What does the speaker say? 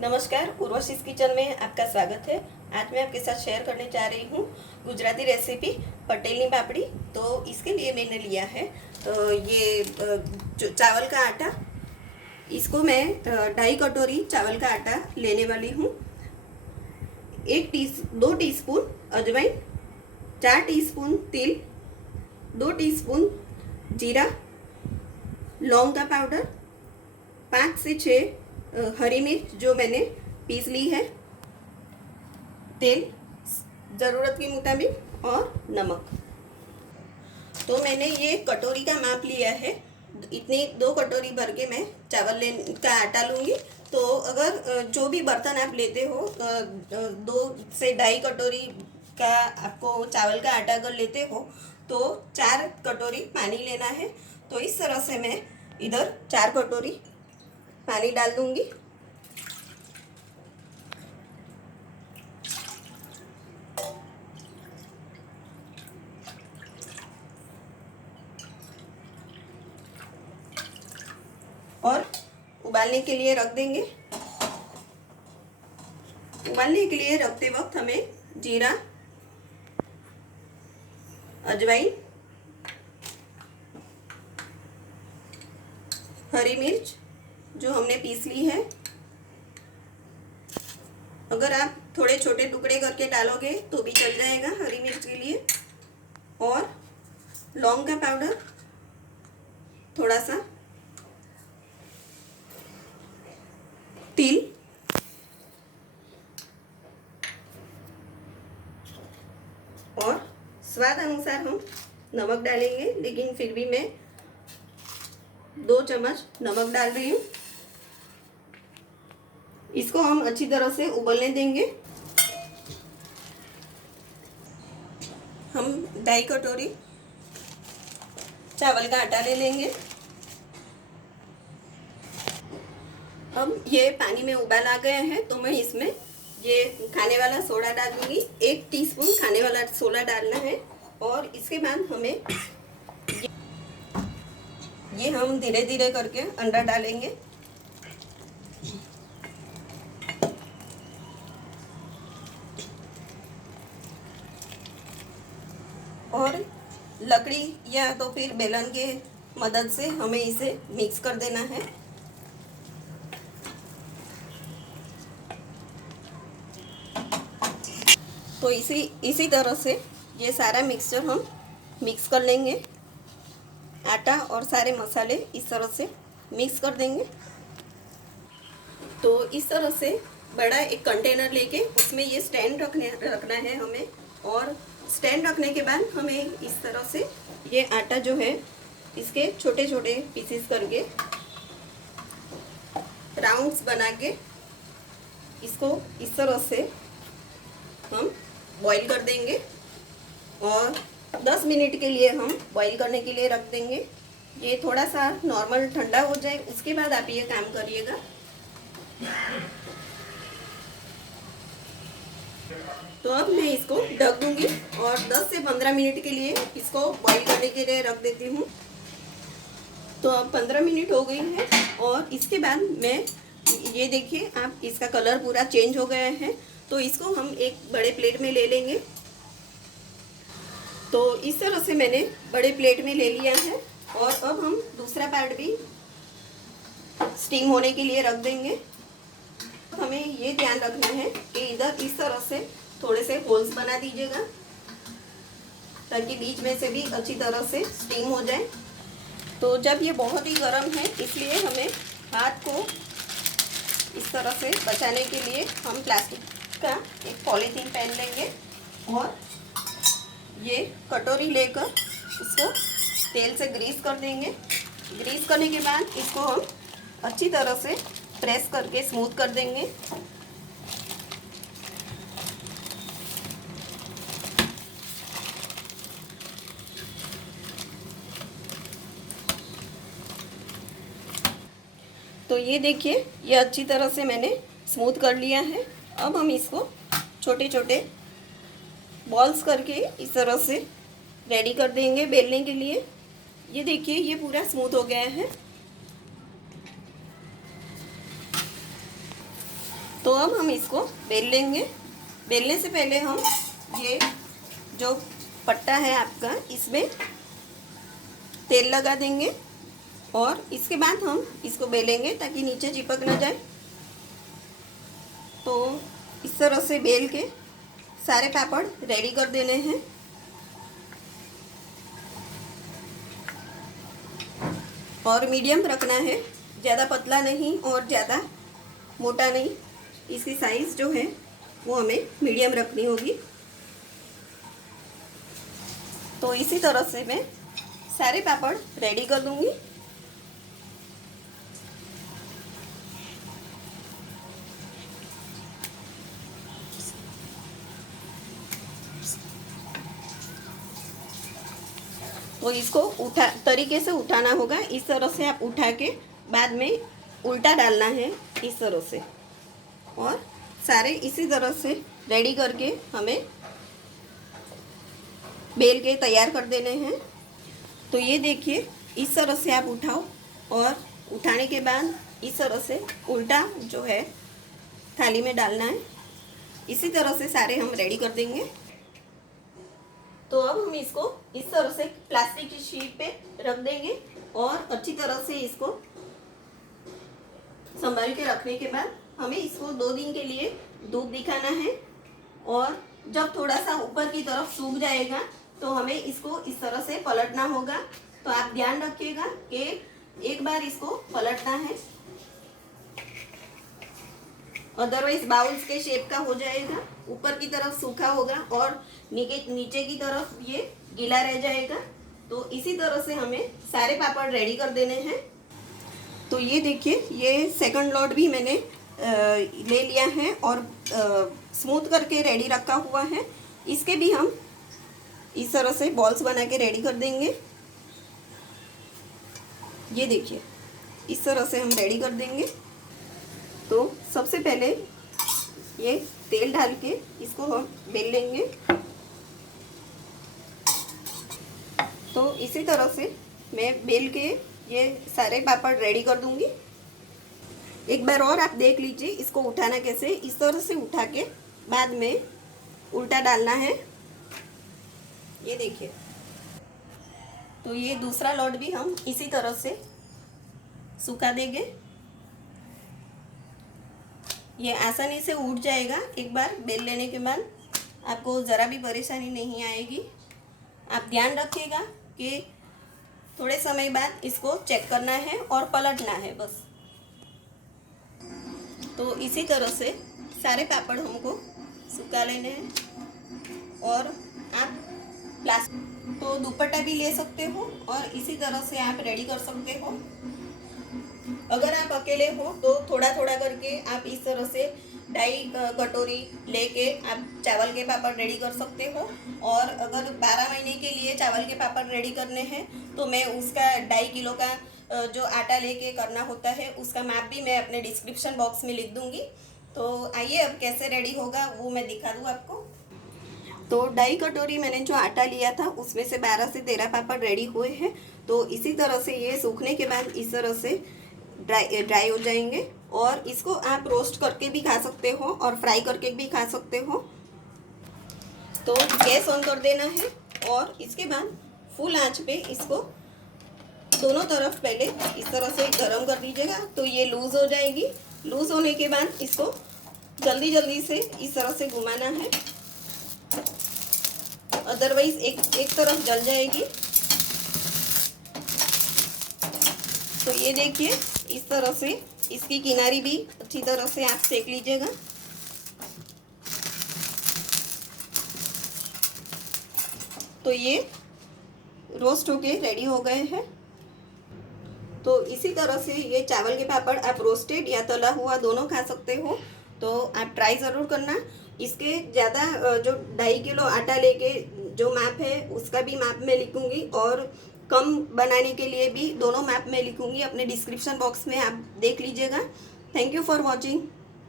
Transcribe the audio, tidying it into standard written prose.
नमस्कार, उर्वशीज किचन में आपका स्वागत है। आज मैं आपके साथ शेयर करने जा रही हूँ गुजराती रेसिपी पटेलनी पापड़ी। तो इसके लिए मैंने लिया है ये चावल का आटा। इसको मैं 2.5 कटोरी चावल का आटा लेने वाली हूँ। 2 टीस्पून अजवाइन, 4 टीस्पून तिल, 2 टीस्पून जीरा, लौंग का पाउडर, 5 से 6 हरी मिर्च जो मैंने पीस ली है, तेल ज़रूरत के मुताबिक और नमक। तो मैंने ये कटोरी का माप लिया है। इतनी 2 कटोरी भर के मैं चावल का आटा लूँगी। तो अगर जो भी बर्तन आप लेते हो 2 से 2.5 कटोरी का आपको चावल का आटा अगर लेते हो तो 4 कटोरी पानी लेना है। तो इस तरह से मैं इधर 4 कटोरी पानी डाल दूंगी। और उबालने के लिए रख देंगे। उबालने के लिए रखते वक्त हमें जीरा, अजवाइन, हरी मिर्च जो हमने पीस ली है, अगर आप थोड़े छोटे टुकड़े करके डालोगे तो भी चल जाएगा हरी मिर्च के लिए, और लौंग का पाउडर थोड़ा सा, तिल, और स्वाद अनुसार हम नमक डालेंगे, लेकिन फिर भी मैं 2 चम्मच नमक डाल रही हूँ। इसको हम अच्छी तरह से उबलने देंगे। हम 2.5 कटोरी चावल का आटा ले लेंगे। अब ये पानी में उबाल आ गए हैं तो मैं इसमें ये खाने वाला सोडा डाल दूँगी। 1 टीस्पून खाने वाला सोडा डालना है। और इसके बाद हमें ये हम धीरे धीरे करके अंडा डालेंगे। और लकड़ी या तो फिर बेलन के मदद से हमें इसे मिक्स कर देना है। तो इसी तरह से ये सारा मिक्सचर हम मिक्स कर लेंगे। आटा और सारे मसाले इस तरह से मिक्स कर देंगे। तो इस तरह से बड़ा एक कंटेनर लेके उसमें ये स्टैंड रखना है हमें। और स्टैंड रखने के बाद हमें इस तरह से ये आटा जो है इसके छोटे छोटे पीसेस करके राउंड्स बना के इसको इस तरह से हम बॉईल कर देंगे। और 10 मिनट के लिए हम बॉईल करने के लिए रख देंगे। ये थोड़ा सा नॉर्मल ठंडा हो जाए उसके बाद आप ये काम करिएगा। तो अब मैं इसको ढक दूंगी और 10 से 15 मिनट के लिए इसको बॉईल करने के लिए रख देती हूँ। तो अब 15 मिनट हो गई है और इसके बाद मैं ये देखिए आप इसका कलर पूरा चेंज हो गया है। तो इसको हम एक बड़े प्लेट में ले लेंगे। तो इस तरह से मैंने बड़े प्लेट में ले लिया है। और अब हम दूसरा पार्ट भी स्टीम होने के लिए रख देंगे। हमें ये ध्यान रखना है कि इधर इस तरह से थोड़े से होल्स बना दीजिएगा ताकि बीच में से भी अच्छी तरह से स्टीम हो जाए। तो जब ये बहुत ही गर्म है इसलिए हमें हाथ को इस तरह से बचाने के लिए हम प्लास्टिक का एक पॉलीथीन पहन लेंगे और ये कटोरी लेकर इसको तेल से ग्रीस कर देंगे। ग्रीस करने के बाद इसको हम अच्छी तरह से प्रेस करके स्मूथ कर देंगे। तो ये देखिए ये अच्छी तरह से मैंने स्मूथ कर लिया है। अब हम इसको छोटे छोटे बॉल्स करके इस तरह से रेडी कर देंगे बेलने के लिए। ये देखिए ये पूरा स्मूथ हो गया है। तो अब हम इसको बेल लेंगे। बेलने से पहले हम ये जो पट्टा है आपका, इसमें तेल लगा देंगे और इसके बाद हम इसको बेलेंगे ताकि नीचे चिपक ना जाए। तो इस तरह से बेल के सारे पापड़ रेडी कर देने हैं। और मीडियम रखना है, ज़्यादा पतला नहीं और ज़्यादा मोटा नहीं। इसकी साइज़ जो है वो हमें मीडियम रखनी होगी। तो इसी तरह से मैं सारे पापड़ रेडी कर दूंगी। तो इसको तरीके से उठाना होगा। इस तरह से आप उठा के बाद में उल्टा डालना है इस तरह से, और सारे इसी तरह से रेडी करके हमें बेल के तैयार कर देने हैं। तो ये देखिए, इस तरह से आप उठाओ और उठाने के बाद इस तरह से उल्टा जो है थाली में डालना है। इसी तरह से सारे हम रेडी कर देंगे। तो अब हम इसको इस तरह से प्लास्टिक की शीट पे रख देंगे और अच्छी तरह से इसको संभाल के रखने के बाद हमें इसको 2 दिन के लिए धूप दिखाना है। और जब थोड़ा सा ऊपर की तरफ सूख जाएगा तो हमें इसको इस तरह से पलटना होगा। तो आप ध्यान रखिएगा कि एक बार इसको पलटना है, अदरवाइज बाउल्स के शेप का हो जाएगा। ऊपर की तरफ सूखा होगा और नीचे की तरफ ये गीला रह जाएगा। तो इसी तरह से हमें सारे पापड़ रेडी कर देने हैं। तो ये देखिए, ये सेकंड लॉट भी मैंने ले लिया है और स्मूथ करके रेडी रखा हुआ है। इसके भी हम इस तरह से बॉल्स बना के रेडी कर देंगे। ये देखिए, इस तरह से हम रेडी कर देंगे। तो सबसे पहले ये तेल डाल के इसको हम बेल लेंगे। तो इसी तरह से मैं बेल के ये सारे पापड़ रेडी कर दूंगी। एक बार और आप देख लीजिए इसको उठाना कैसे। इस तरह से उठा के बाद में उल्टा डालना है। ये देखिए, तो ये दूसरा लॉट भी हम इसी तरह से सुखा देंगे। ये आसानी से उठ जाएगा। एक बार बेल लेने के बाद आपको ज़रा भी परेशानी नहीं आएगी। आप ध्यान रखिएगा कि थोड़े समय बाद इसको चेक करना है और पलटना है बस। तो इसी तरह से सारे पापड़ हमको सुखा लेने हैं। और आप प्लास्टिक तो दुपट्टा भी ले सकते हो और इसी तरह से आप रेडी कर सकते हो। अगर आप अकेले हो तो थोड़ा थोड़ा करके आप इस तरह से 2.5 कटोरी लेके आप चावल के पापड़ रेडी कर सकते हो। और अगर 12 महीने के लिए चावल के पापड़ रेडी करने हैं तो मैं उसका 2.5 किलो का जो आटा लेके करना होता है उसका माप भी मैं अपने डिस्क्रिप्शन बॉक्स में लिख दूंगी। तो आइए अब कैसे रेडी होगा वो मैं दिखा दूँ आपको। तो 2.5 कटोरी मैंने जो आटा लिया था उसमें से 12 से 13 पापड़ रेडी हुए हैं। तो इसी तरह से ये सूखने के बाद इस तरह से ड्राई हो जाएंगे। और इसको आप रोस्ट करके भी खा सकते हो और फ्राई करके भी खा सकते हो। तो गैस ऑन कर देना है और इसके बाद फुल आंच पे इसको दोनों तरफ पहले इस तरह से गरम कर दीजिएगा। तो ये लूज़ हो जाएगी। लूज़ होने के बाद इसको जल्दी जल्दी से इस तरह से घुमाना है, अदरवाइज एक तरफ जल जाएगी। तो ये देखिए, इस तरह से इसकी किनारी भी अच्छी तरह से आप सेक लीजिएगा। तो ये रोस्ट होके रेडी हो गए हैं। तो इसी तरह से ये चावल के पापड़ आप रोस्टेड या तला हुआ दोनों खा सकते हो। तो आप ट्राई ज़रूर करना। इसके ज़्यादा जो 2.5 किलो आटा लेके जो माप है उसका भी माप मैं लिखूंगी और कम बनाने के लिए भी दोनों माप में लिखूंगी। अपने डिस्क्रिप्शन बॉक्स में आप देख लीजिएगा। Thank you for watching.